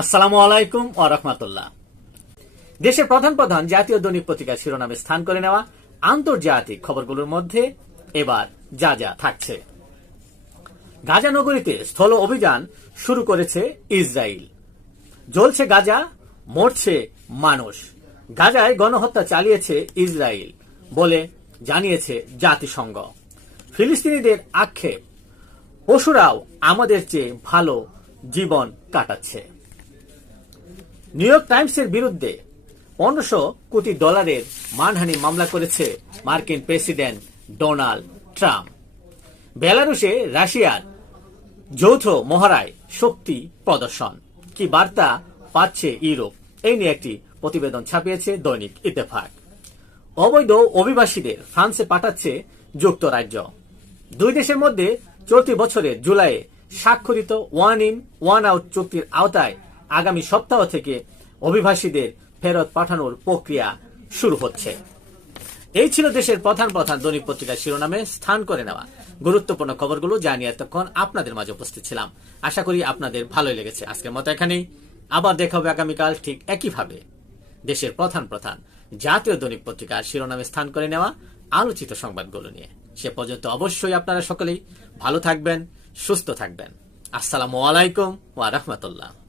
আসসালামু আলাইকুম ও রহমতুল্লাহ। দেশের প্রধান প্রধান জাতীয় দৈনিক পত্রিকার শিরোনামে স্থান করে নেওয়া আন্তর্জাতিক খবরগুলোর মধ্যে এবার যা যা থাকছে। গাজা নগরীতে স্থল অভিযান শুরু করেছে ইসরায়েল জ্বলছে গাজা, মরছে মানুষ। গাজায় গণহত্যা চালিয়েছে ইসরায়েল বলে জানিয়েছে জাতিসংঘ। ফিলিস্তিনিদের আক্ষেপ, পশুরাও আমাদের চেয়ে ভালো জীবন কাটাচ্ছে। নিউ ইয়র্ক টাইমসের বিরুদ্ধে পনেরোশো কোটি ডলারের মানহানি মামলা করেছে মার্কিন প্রেসিডেন্ট ডোনাল্ড ট্রাম্প। বেলারুশে রাশিয়ার যৌথ মহড়ায় শক্তি প্রদর্শন। কি বার্তা পাচ্ছে ইউরোপ? এই নিয়ে একটি প্রতিবেদন ছাপিয়েছে দৈনিক ইত্তেফাক। অবৈধ অভিবাসীদের ফ্রান্সে পাঠাচ্ছে যুক্তরাজ্য। দুই দেশের মধ্যে চলতি বছরের জুলাইয়ে স্বাক্ষরিত ওয়ান ইন, ওয়ান আউট চুক্তির আওতায় আগামী সপ্তাহ থেকে অভিবাসীদের ফেরত পাঠানোর প্রক্রিয়া শুরু হচ্ছে। এই ছিল দেশের প্রধান প্রধান দৈনিক পত্রিকার শিরোনামে স্থান করে নেওয়া। গুরুত্বপূর্ণ খবরগুলো জানিয়ে এতক্ষণ আপনাদের মাঝে উপস্থিত ছিলাম। আশা করি আপনাদের ভালোই লেগেছে। আজকের মতো এখানেই। আবার দেখা হবে আগামীকাল ঠিক একইভাবে। দেশের প্রধান প্রধান জাতীয় দৈনিক পত্রিকার শিরোনামে স্থান করে নেওয়া আলোচিত সংবাদগুলো নিয়ে। সে পর্যন্ত অবশ্যই আপনারা সকলেই ভালো থাকবেন, সুস্থ থাকবেন। আসসালামু আলাইকুম ওয়া রাহমাতুল্লাহ।